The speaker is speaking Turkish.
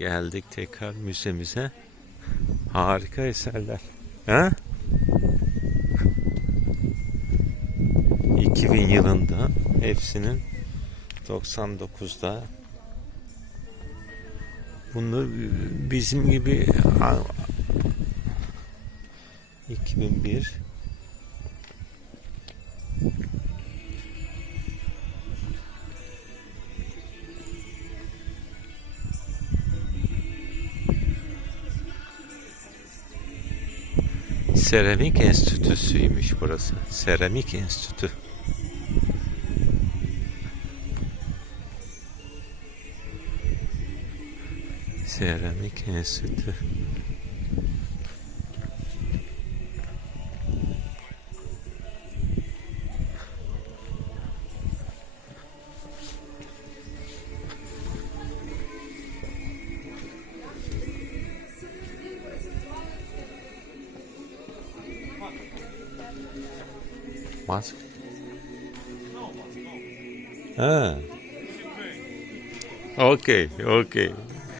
Geldik tekrar müzemize. Harika eserler. Ha? 2000 yılında hepsinin 99'da bunlar bizim gibi 2001 Seramik Enstitüsü'ymüş burası. Seramik Enstitü. Seramik Enstitü. Mask? Ha. Ah. Okay, okay.